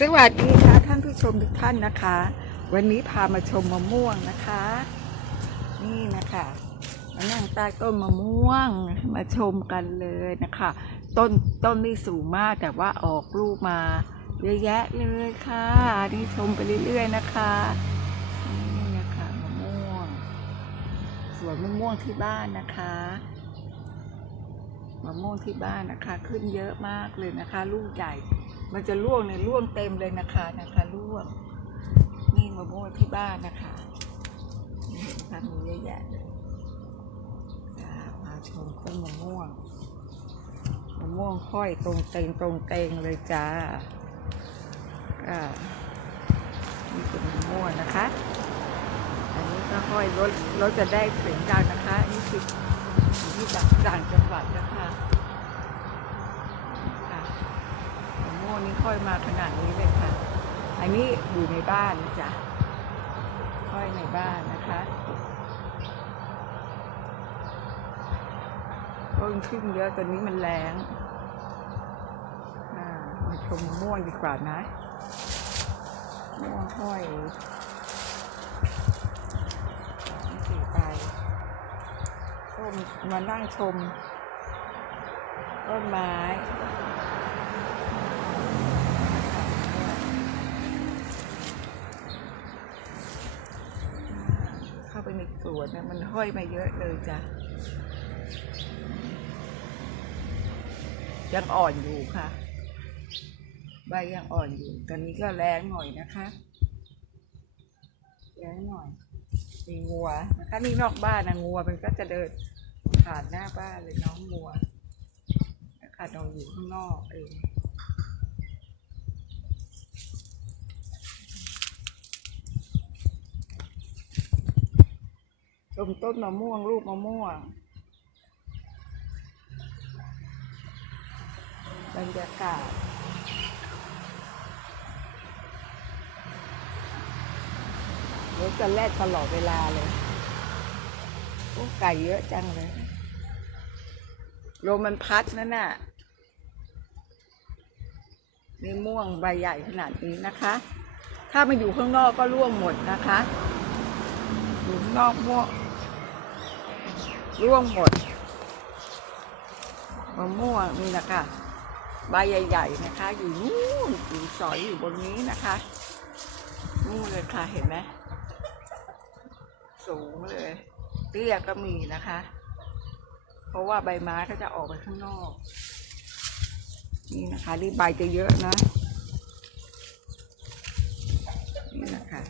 สวัสดีค่ะท่านผู้ชมทุกท่านนะคะ วันนี้พามาชมมะม่วงนะคะ นี่นะคะมานั่งใต้ต้นมะม่วงมาชมกันเลยนะคะ ต้นต้นนี่สูงมากแต่ว่าออกลูกมาเยอะแยะเลยค่ะนี่ชมไปเรื่อยๆนะคะนี่นะคะมะม่วงสวนมะม่วงที่บ้านนะคะมะม่วงที่บ้านนะคะ ขึ้นเยอะมากเลยนะคะ ลูกใหญ่ มันจะร่วงเนี่ยร่วงเต็มเลยนะคะนะคะร่วง นี่มะม่วงที่บ้านนะคะนี่ค่ะมีเยอะแยะเลยมาชมต้นมะม่วงมะม่วงห้อยตรงเตงตรงเตงเลยจ้าก็นี่เป็นมะม่วงนะคะ อันนี้ก็ห้อยรถรถจะได้เสียงดังนะคะ นี่คืออยู่ที่ต่างจังหวัดนะคะ มะม่วงนี่ค่อยมาขนาดนี้เลยค่ะ อันนี้อยู่ในบ้านนะจ้ะค่อยในบ้านนะคะต้นขึ้นเยอะตอนนี้มันแรงมาชมมะม่วงดีกว่านะมะม่วงห้อยนี่สีไปต้นมานั่งชมต้นไม้ ไปในะมันห้อยมาเยอะเลยจ้ะ ยังอ่อนอยู่ค่ะ ใบยังอ่อนอยู่ ตอนนี้ก็แรงหน่อยนะคะแรงหน่อย มีงัวนะคะนี่นอกบ้านนะงัวมันก็จะเดินผ่านหน้าบ้านเลยน้องงัวนะคะเราอยู่ข้างนอกเอง ชมต้นมะม่วงลูกมะม่วง บรรยากาศรถจะแล่นตลอดเวลาเลยโอ้ไก่เยอะจังเลย ลมมันพัดนั่นน่ะนี่ม่วงใบใหญ่ขนาดนี้นะคะ ถ้ามาอยู่ข้างนอกก็ร่วงหมดนะคะอยู่ข้างนอกม่วง ร่วงหมดมะม่วงนี่นะคะ ใบใหญ่ ๆ นะคะ อยู่นู่นอยู่สอยอยู่บนนี้นะคะนู่นเลยค่ะเห็นไหมสูงเลยเตี้ยก็มีนะคะ เพราะว่าใบไม้ก็จะออกไปข้างนอก นี่นะคะนี่ใบจะเยอะนะนี่นะคะ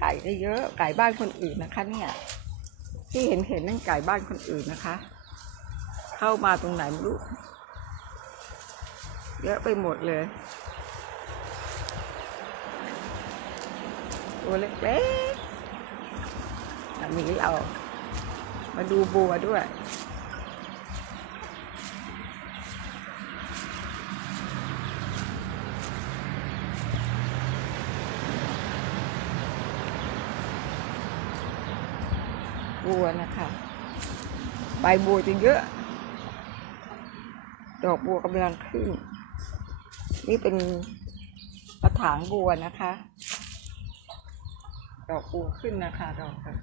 ไก่ได้เยอะไก่บ้านคนอื่นนะคะเนี่ย ที่เห็นเห็นนั่นไก่บ้านคนอื่นนะคะ เข้ามาตรงไหนไม่รู้เยอะไปหมดเลย ตัวเล็กๆหนีเรา มาดูบัวด้วย บัวนะคะ ใบบัวจะเยอะ ดอกบัวกำลังขึ้น นี่เป็นกระถางบัวนะคะ ดอกบัวขึ้นนะคะ ดอกค่ะ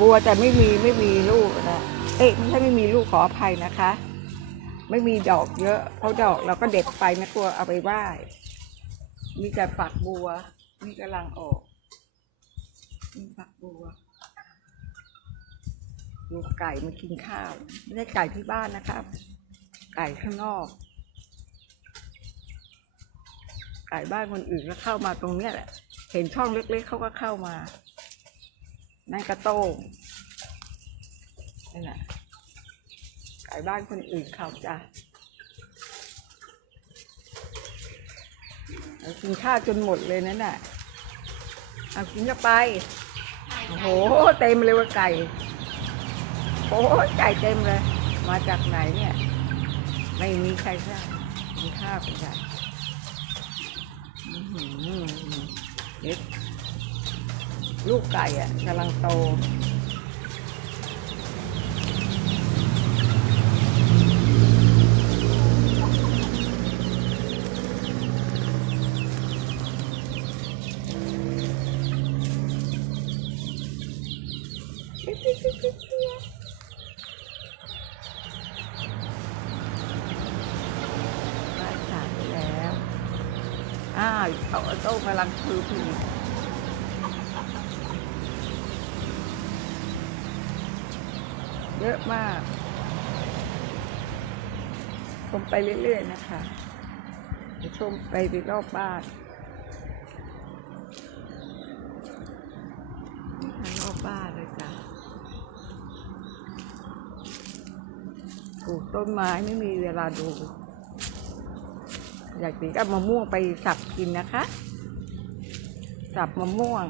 บัวแต่ไม่มีไม่มีลูกนะเอ๊ะไม่ใช่ไม่มีลูกขออภัยนะคะ ไม่มีดอกเยอะเพราะดอกเราก็เด็ดไปนะตัวเอาไปไหว้มีแต่ฝักบัวนี่กำลังออกนี่ฝักบัวดูไก่มากินข้าวไม่ใช่ไก่ที่บ้านนะครับ ไก่ข้างนอกไก่บ้านคนอื่นก็เข้ามาตรงเนี้ยแหละ เห็นช่องเล็กๆเขาก็เข้ามา นั่นกระโต้งนั่นแหละไก่บ้านคนอื่นเขาจ้ะกินข้าวจนหมดเลยนั่นน่ะเอากินเข้าไป โอ้โห เต็มเลยว่าไก่ โอ้ไก่เต็มเลย มาจากไหนเนี่ย ไม่มีใครทราบกินข้าวกันใหญ่อื้อหือเด็ก ลูกไก่อะกำลังโตได้ขายไปแล้วอ้าวเขาโต้กำลังคือผีลิต เยอะมากชมไปเรื่อย ๆ นะคะชมไปรอบบ้านนี่ค่ะรอบบ้านเลยจ้ะปลูกต้นไม้ไม่มีเวลาดู อยากกินก็มะม่วงไปสับกินนะคะ สับมะม่วง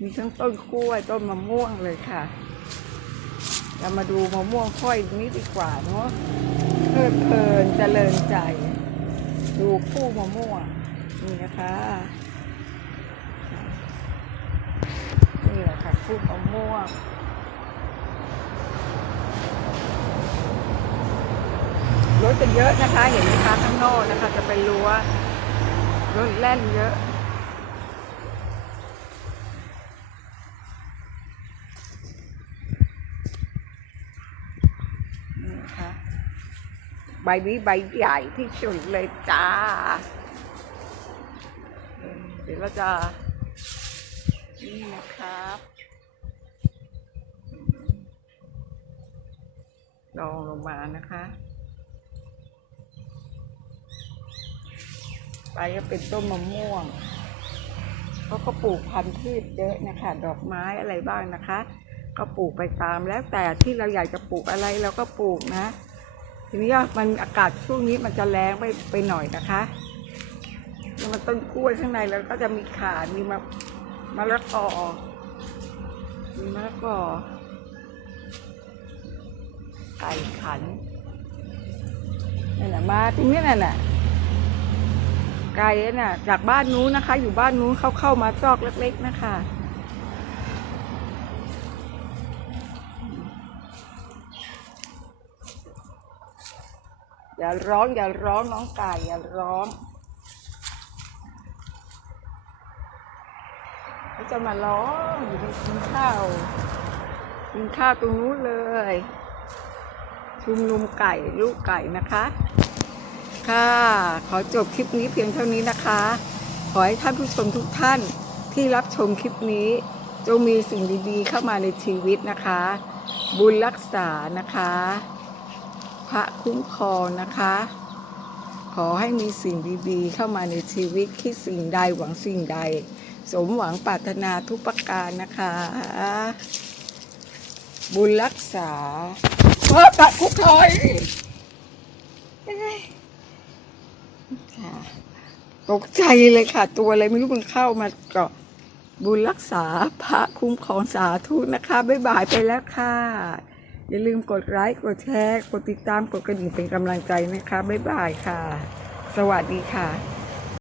มีทั้งต้นกล้วยต้นมะม่วงเลยค่ะ เรามาดูมะม่วงค่อยนี้ดีกว่าเนาะเพลิดเพลินเจริญใจ ดูคู่มะม่วงนี่นะคะนี่แหละค่ะคู่มะม่วงรถจะเยอะนะคะ เห็นไหมคะข้างนอกนะคะ จะเป็นรั้วรถแล่นเยอะ นี่นะคะ ใบนี้ใบใหญ่ที่สุดเลยจ้า เดี๋ยวเราจะ นี่นะครับ ลองลงมานะคะ ไปก็เป็นต้นมะม่วงเขาก็ปลูกพันธุ์พืชเยอะนะคะ ดอกไม้อะไรบ้างนะคะ ก็ปลูกไปตามแล้วแต่ที่เราอยากจะปลูกอะไรเราก็ปลูกนะ ทีนี้มันอากาศช่วงนี้มันจะแรงไปไปหน่อยนะคะแล้วมันต้นกล้วยข้างในแล้วก็จะมีขามีมะมะละกอ มีมะละกอ ไก่ขันนั่นแหละมาตรงนี้นั่นแหละไกลน่ะ จากบ้านนู้นนะคะ อยู่บ้านนู้นเข้าเข้ามาซอกเล็ก ๆ นะคะ อย่าร้องอย่าร้องน้องไก่อย่าร้องเขาจะมาร้องอยู่ในกินข้าวกินข้าวตรงนู้นเลย ชุมนุมไก่ลูกไก่นะคะ ค่ะ ขอจบคลิปนี้เพียงเท่านี้นะคะ ขอให้ท่านผู้ชมทุกท่านที่รับชมคลิปนี้จงมีสิ่งดีๆ เข้ามาในชีวิตนะคะ บุญรักษานะคะ พระคุ้มครองนะคะ ขอให้มีสิ่งดีๆ เข้ามาในชีวิตคิดสิ่งใดหวังสิ่งใด สมหวังปรารถนาทุกประการนะคะ บุญรักษาเฮ้ยตัดคุกถอยเอ้ยตกใจเลยค่ะ ตัวอะไรไม่รู้มันเข้ามาเกาะบุญรักษาพระคุ้มครองสาธุนะคะ บ๊ายบายไปแล้วค่ะ อย่าลืมกดไลค์ กดแชร์ กดติดตาม กดกระดิ่งเป็นกำลังใจนะคะ บ๊ายบายค่ะ สวัสดีค่ะ